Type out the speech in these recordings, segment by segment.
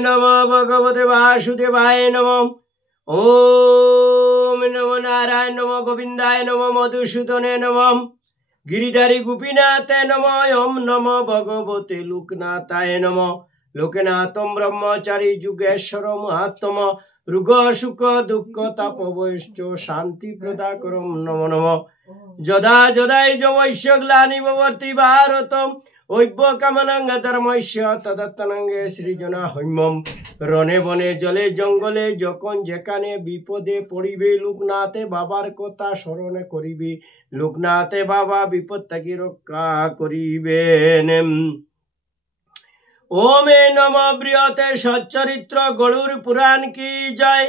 नमो भगवते वासुदेवाय नमो। ओम नमो नारायण नमो गोविंदाय नमो मधुसूदने नमो। गिरिधारी गोपीनाथे नमो। ओम नमो भगवते लोकनाथाय नमो। लोकनाथम ब्रह्मचारी जुगेश्वर महात्म रुग सुख दुख तापवैश्च शांति प्रदाकरम नमो नमो। यदा यदा वैश्य ग्लानि भवति भारतम ঐক্য কামনাঙ্গ ধর্মস্য তদত্তনঙ্গে সৃজনা হৈমম। রনে বনে জলে জঙ্গলে যখন যেখানে বিপদে পড়িবে লোকনাথে বাবার কথা স্মরণে করিবে। লোকনাথে বাবা বিপদ থেকে রক্ষা করিবেন। ওমে নম বৃহতে সচ্চরিত্র গরুর পুরাণ কি জয়।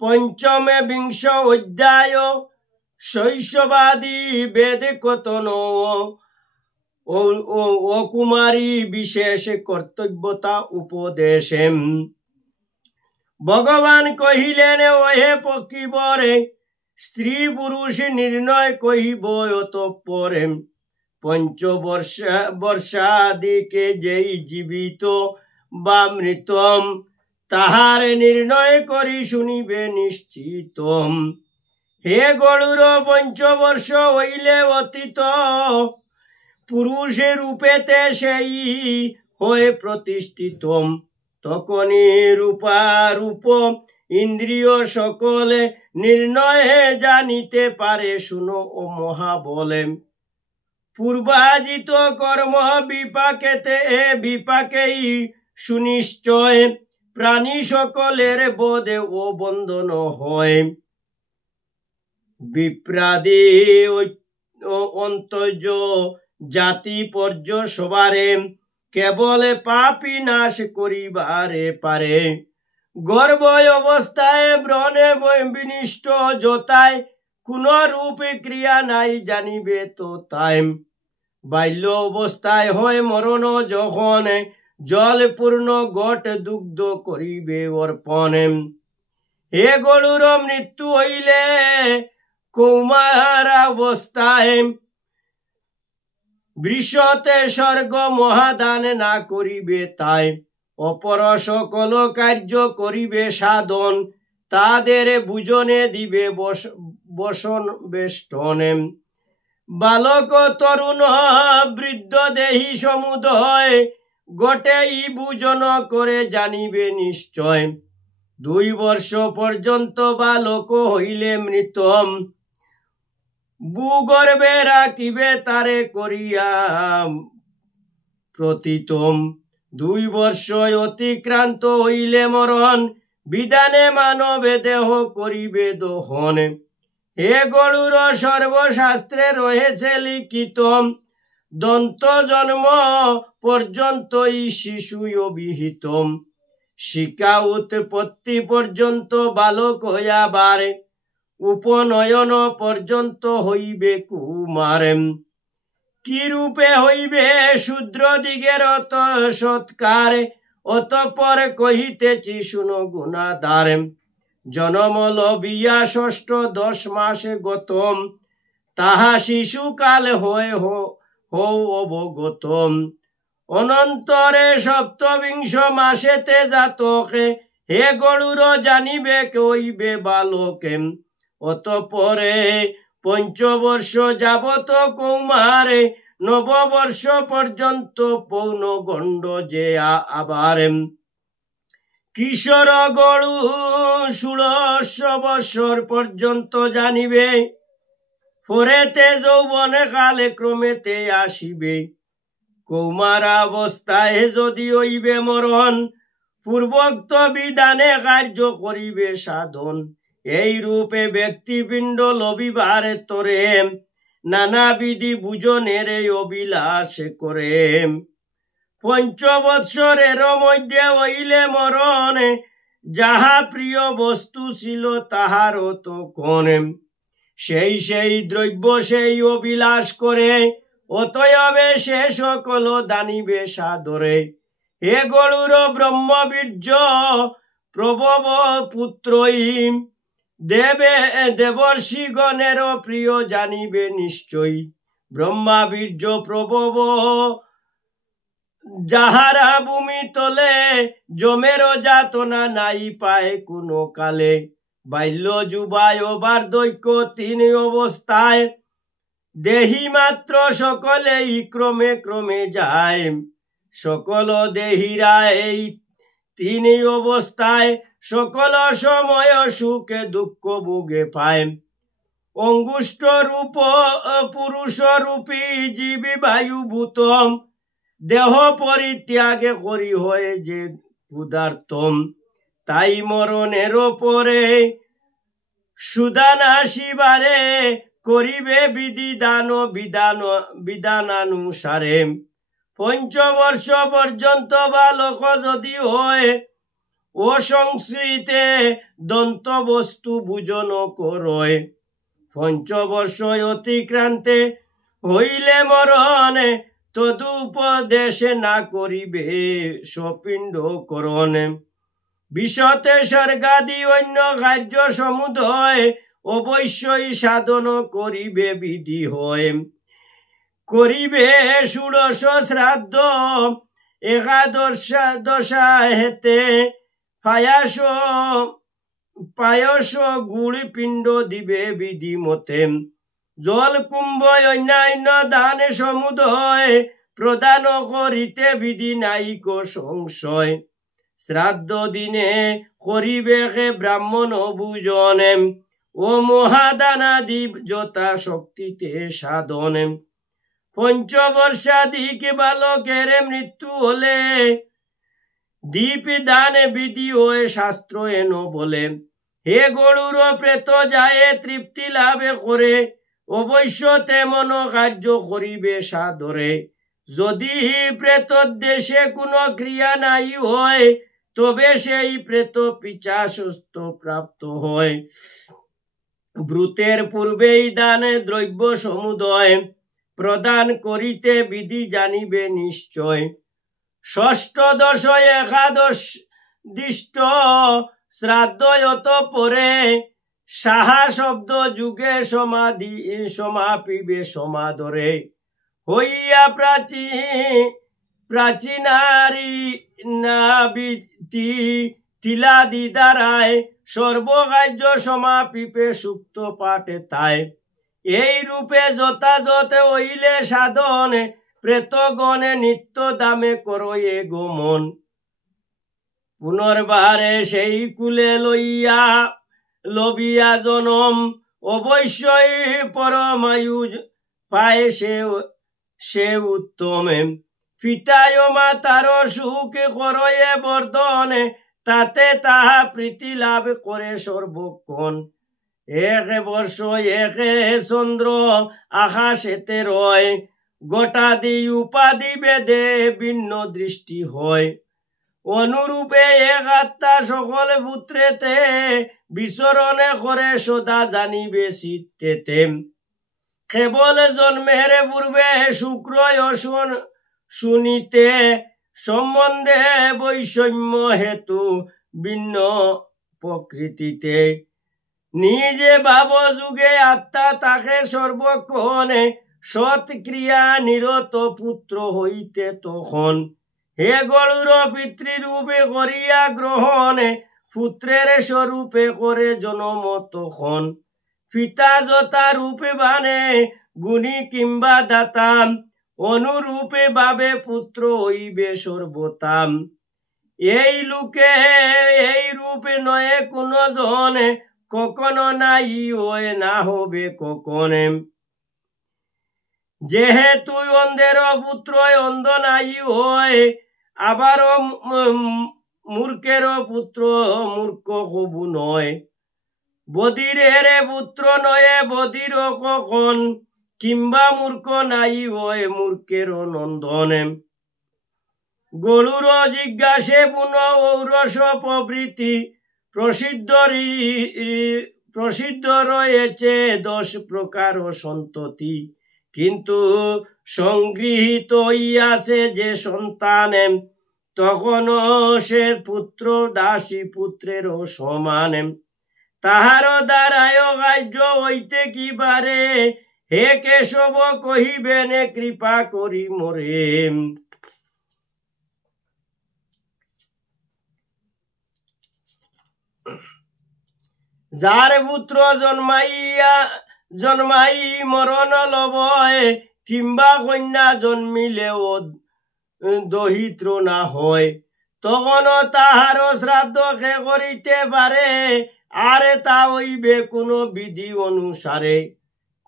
পঞ্চমে বিংশ অধ্যায় শৈশবাদী বেদ কথন ও কুমারী বিশেষ কর্তব্যতা উপদেশে। ভগবান কহিলেন ওহে পক্ষীবরে স্ত্রী পুরুষ নির্ণয় কহিব অতঃপরে। পঞ্চবর্ষাদিকে যেই জীবিত বা মৃতম তাহার নির্ণয় করি শুনিবে নিশ্চিতম। হে গরুর পঞ্চবর্ষ হইলে অতীত পুরুষের রূপেতে সেই হয়ে প্রতিষ্ঠিত। তখনই রূপারূপ ইন্দ্রিয় সকলে নির্ণয়ে জানিতে পারে শুনো ও মহাবলে। পূর্বাজিত কর্ম বিপাকেতে বিপাকেই সুনিশ্চয় প্রাণী সকলের বোধে ও বন্ধন হয়। বিপ্রাদি অন্তর্য জাতি পর্য সবারে কেবল পাপী নাশ করিবারে পারে। গর্ভ অবস্থায় ব্রণে বিনিষ্ট যতায় কোন রূপে ক্রিয়া নাই জানিবে তো তাই। বাল্য অবস্থায় হয় মরণ যখন জল পূর্ণ গট দুগ্ধ করিবে অর্পণ। হে গরুর মৃত্যু হইলে কৌমারাবস্থায় বৃষতে স্বর্গ মহাদান না করিবে তাই। অপর সকল কার্য করিবে সাধন তাদের বুঝনে দিবে বসন বেষ্টনে। বালক তরুণ বৃদ্ধ দেহি সমুদয় গোটেই বুঝন করে জানিবে নিশ্চয়। 2 বর্ষ পর্যন্ত বালক হইলে মৃতম ভূগর্ভে রাখিবে তারে করিয়া প্রতীতম। 2 বর্ষ অতিক্রান্ত হইলে মরণ বিধানে মানবে দেহ করিবে দহন। হে গরুর সর্বশাস্ত্রে রয়েছে লিখিত দন্ত জন্ম পর্যন্তই শিশু অভিহিত। শিক্ষা উৎপত্তি পর্যন্ত বালক হইয়াবার উপনয়ন পর্যন্ত হইবে কুমার। কি রূপে হইবে শূদ্র দিগের সৎকার অতঃপর কহিতেছি শুনো গুণাধার। জনম লবিয়া 6 10 মাসে গতম তাহা শিশুকাল হয়ে হও অবগতম। অনন্তরে 27 মাসেতে জাতকে হে গরুর জানিবে কইবে বালকে। অতঃপরে 5 বর্ষ যাবত কৌমারে 9 বর্ষ পর্যন্ত পৌন গণ্ড যে আবার। কিশোর গরু 16 বৎসর পর্যন্ত জানিবে পরেতে যৌবনে কালে ক্রমেতে আসিবে। কৌমারাবস্থায় যদি হইবে মরণ পূর্বোক্ত বিধানে কার্য করিবে সাধন। এই রূপে ব্যক্তিপিণ্ড লবিবার তরে নানাবিধি বুঝনের অভিলাষ করে। 5 বৎসরের মধ্যে হইলে মরণ যাহা প্রিয় বস্তু ছিল তাহার তখন সেই দ্রব্য সেই অভিলাষ করে। অতএবে সে সকল দানিবে সাদরে। হে গরুর ব্রহ্মবীর্য প্রভব পুত্রই দেবর্ষিগণের প্রিয় জানিবে নিশ্চয়ই। ব্রহ্মা বীর্য প্রভব যাহারা ভূমি তলে জমের যাতনা নাই পায় কোনো কালে, বাল্য যুবায় ও বার্ধক্য তিন অবস্থায়, দেহি মাত্র সকলেই ক্রমে ক্রমে যায়, সকল দেহিরা এই তিন অবস্থায়, সকল সময় সুখে দুঃখ ভোগে পায়। অঙ্গুষ্ঠ রূপ পুরুষ রূপী জীবী বায়ুভূতম, দেহ পরিত্যাগে করি হয় যে ক্ষুধার্তম, তাই মরণের পরে সুদানাশিবারে করিবে বিধি দান বিধানানুসারে। পঞ্চবর্ষ পর্যন্ত বালক যদি হয় অসংস্কৃতে দন্ত বস্তু বুঝন করয়, পঞ্চবর্ষ অতিক্রান্তে হইলে মরণে তদুপদেশে না করিবে সপিণ্ড করণ। বিশতে স্বর্গাদি অন্য কার্য সমুদয় অবশ্যই সাধন করিবে বিধি হয়, করিবে ষোড়শ শ্রাদ্ধ একাদশা হেতে পায়স গুড় পিণ্ড দিবে বিধি মতে। জল কুম্ভ অন্যান্য দান সমুদয় প্রদান করিতে বিধি নাইক সংশয়, শ্রাদ্ধ দিনে করিবে ব্রাহ্মণ ভোজনে, ও মহাদানাদি যথা শক্তিতে সাধনে। পঞ্চবর্ষাধিক বালকের মৃত্যু হলে দীপ দান বিধি হয়ে শাস্ত্র এন বলে, হে গরুর প্রেত যায় তৃপ্তি লাভে করে, অবশ্য তেমন কার্য করিবে সাদরে। যদি প্রেত দেশে কোনো ক্রিয়া নাই হয়, তবে সেই প্রেত পিশাচস্থ প্রাপ্ত হয়। ব্রুতের পূর্বেই দানে দ্রব্য সমুদয় প্রদান করিতে বিধি জানিবে নিশ্চয়। ষষ্ঠ দশ একাদশ দিষ্ট শ্রাদ্ধয়ত পরে, সাহা শব্দ যুগে সমাধি সমাপিবে সমাদরে। হইয়া প্রাচীনারি তিলাদি দ্বারায় সর্বকার্য সমাপিপে সুক্ত পাঠে তাই। এই রূপে যথাযথ হইলে সাধন, প্রেতগণে নিত্য দামে করয়ে গমন। পুনর্বারে সেই কুলে লবিয়া জনম, অবশ্যই পরমায়ু পায় সে উত্তমে। পিতায় মাতার সুখ করয়ে বর্ধনে, তাতে তাহা প্রীতি লাভ করে সর্বক্ষণ। এক বর্ষ এক চন্দ্র আকাশেতে রয়, গোটাদি উপাধি বেদে ভিন্ন দৃষ্টি হয়। অনুরূপে এক আত্মা সকল পুত্রেতে বিচরণে করে সদা জানিবে চিত্তেতে। কেবল জন্মের পূর্বে শুক্র শুনিতে সম্বন্ধে বৈষম্য হেতু ভিন্ন প্রকৃতিতে। নিজে ভাব যুগে আত্মা তাকে সর্বক্ষণে সৎক্রিয়া নিরত পুত্র হইতে তখন। হে গরুর পিতৃরূপে করিয়া গ্রহণে, পুত্রের স্বরূপে করে জনম তখন। পিতা যথা রূপে বানে গুণী কিংবা দাতাম, অনুরূপে ভাবে পুত্র হইবে সর্বতাম। এই লোকে এই রূপে নয় কোন জনে, কখনো নাই হয় না হবে কখনে। যেহেতু অন্ধের পুত্র অন্ধ নাই হয়, আবার মূর্খের পুত্র মূর্খ হবু নয়। বধিরের পুত্র নয় বধির কখন, কিংবা মূর্খ নাই হয় মূর্খের নন্দনে। গরুর জিজ্ঞাসে পুনঃ ঔরস প্রভৃতি প্রসিদ্ধ রয়েছে 10 প্রকার সন্ততি, কিন্তু সংগৃহীত হইয়াছে যে সন্তান, তখন সে পুত্র দাসী পুত্রের সমান। তাহার দ্বারায় কার্য হইতে কি পারে, হে কেশব কহিবেন কৃপা করি মোরে। যার পুত্র জন্মাই মরণ লবয়, কিংবা কন্যা জন্মিলেও দহিত্র না হয়, তখন তাহারও শ্রাদ্ধ কে করিতে পারে, আরে তা হইবে কোনো বিধি অনুসারে।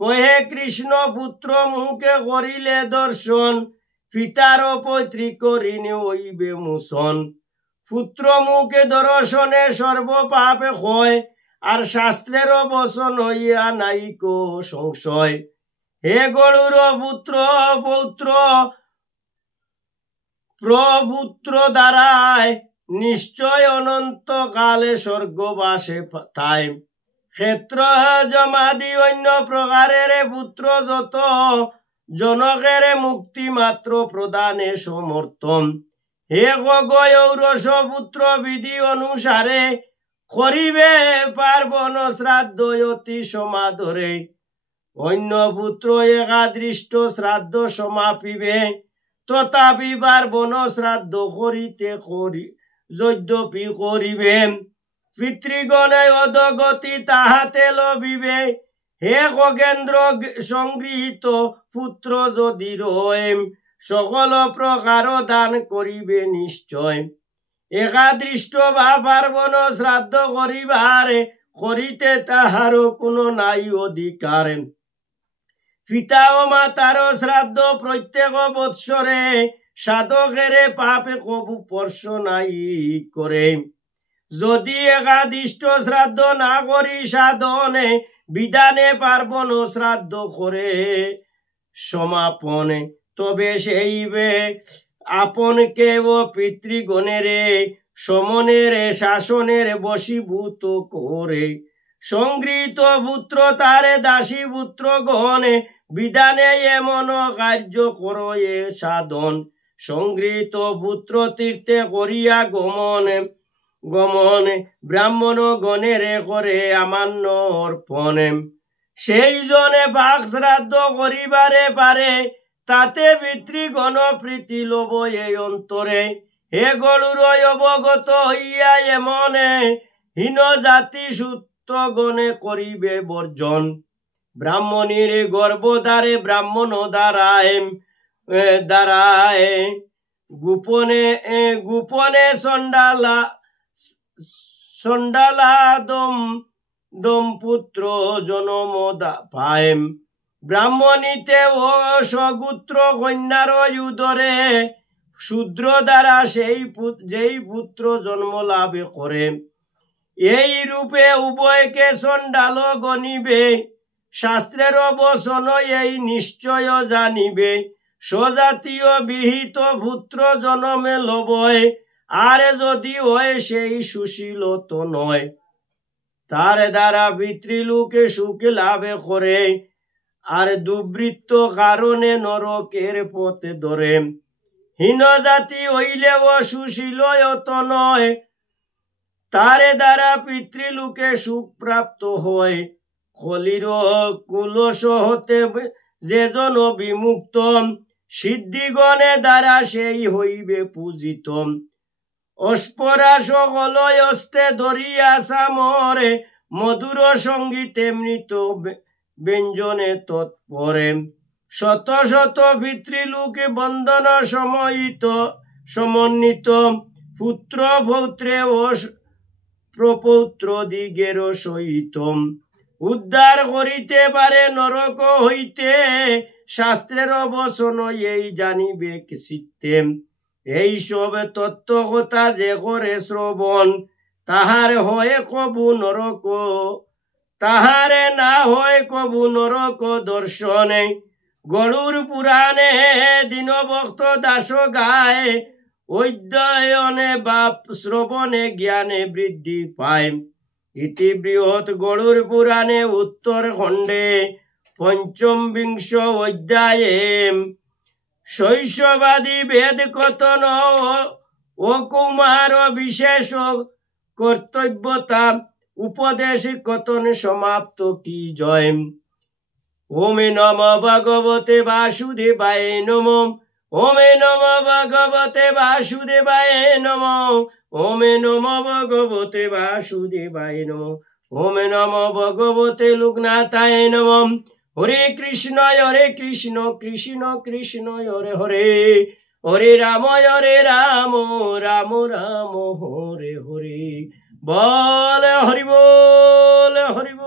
কহে কৃষ্ণ পুত্র মুখে করিলে দর্শন, পিতার পৈতৃক ঋণে হইবে মোচন। পুত্র মুখে দর্শনে সর্বপাপে হয়, আর শাস্ত্রের বচন হইয়া নাইক সংশয়। হে গরুর পুত্র পৌত্র প্রপুত্র দ্বারায়, নিশ্চয় অনন্ত কালে স্বর্গবাসে তাই। ক্ষেত্র জমাদি অন্য প্রকারের পুত্র যত, জনকের মুক্তি মাত্র প্রদানে সমর্থন। হে গৌরস পুত্র বিধি অনুসারে, করিবে পার্বণ শ্রাদ্ধ অতি সমাদরে। অন্য পুত্র একাদৃষ্ট শ্রাদ্ধ সমাপিবে, তথাপি পার্বণ শ্রাদ্ধ করিতে যদ্যপি করিবে। পিতৃগণে অধগতি তাহাতে লভিবে, হে খগেন্দ্র সংগৃহীত পুত্র যদি রয়, সকল প্রকার দান করিবে নিশ্চয়। একাদৃষ্ট বা পার্বণ শ্রাদ্ধ করিবারে, করিতে তাহারও কোনো নাই অধিকার। পিতা ও মাতার শ্রাদ্ধ প্রত্যেক বৎসরে, সাধকের পাপে কবু স্পর্শ নাই করে। যদি একাদিষ্ট শ্রাদ্ধ না করি সাধনে, বিধানে পার্বণ শ্রাদ্ধ করে সমাপনে, তবে সেইবে আপনকে ও পিতৃগণের সমনের শাসনের বশীভূত করে। সংগৃহীত পুত্র তারে দাসী পুত্র গণে, বিধানে এমন কার্য করয়ে সাধন। সংগৃহীত পুত্র তীর্থে করিয়া গমন, ব্রাহ্মণ গণের করে আমান্য অর্পণে। সেই জনে বাক শ্রাদ্ধ করিবারে পারে, তাতে পিতৃগণ প্রীতি লোভ এই অন্তরে। হে গরুর অবগত হইয়া এমনে, হীন জাতি সূত্র গণে করিবে বর্জন। ব্রাহ্মণীর গর্ভদ্বারে ব্রাহ্মণ দ্বারায়, গোপনে চণ্ডালাদম পুত্র জনম পায়। ব্রাহ্মণীতে ও সগুত্র কন্যার উদরে, শূদ্র দ্বারা যেই পুত্র জন্ম লাভ করে। এই রূপে উভয়কে চণ্ডাল গণিবে, শাস্ত্রের বচন এই নিশ্চয় জানিবে। স্বজাতীয় বিহিত পুত্র জন্মে লবয়, আর যদি হয় সেই সুশীল তো নয়। তার দ্বারা পিতৃলোকে সুখ লাভে করে, আর দুবৃত্ত কারণে নরকের পথে ধরে। হীন জাতি হইলেও সুশীল তো নয়, তার দ্বারা পিতৃলোকে সুখ প্রাপ্ত হয়। কলির কুলস হতে যেজন বিমুক্ত, সিদ্ধিগণে দ্বারা সেই হইবে পূজিত। অস্পরা সকল অস্তে ধরিয়া সামরে, মধুর সঙ্গীতে মৃত ব্যঞ্জনে তৎপরে। শত শত পিতৃলোকে বন্দন সমন্বিত, পুত্র পৌত্রে ও প্রপৌত্র দিগের সহিত। উদ্ধার করিতে পারে নরক হইতে, শাস্ত্রের বচন এই জানিবে চিত্তে। এই সব তত্ত্ব কথা যে করে শ্রবণ, তাহার হয় কবু নরক, তাহারে না হয় কবু নরক দর্শনে। গরুর পুরাণে দীনভক্ত দাস গায়, অধ্যয়নে বা শ্রবণে জ্ঞানে বৃদ্ধি পায়। ইতি বৃহৎ গরুর পুরাণে উত্তর খণ্ডে, পঞ্চম বিংশ অধ্যায়ে শৈশবাদী বেদ কথন ও কুমার বিশেষ কর্তব্যতা উপদেশ কথন সমাপ্ত কি জয়। ওম নমঃ ভগবতে বাসুদেবায় নমঃ। ওম নমঃ ভগবতে বাসুদেবায় নমঃ। ওম নমঃ ভগবতে বাসুদেবায় নমঃ। ओम नमो भगवते लोकनाथाय नमः। हरे कृष्ण कृष्ण कृष्ण हरे हरे, हरे राम राम राम राम हरे हरे। बोल हरि बोल हरि बोल।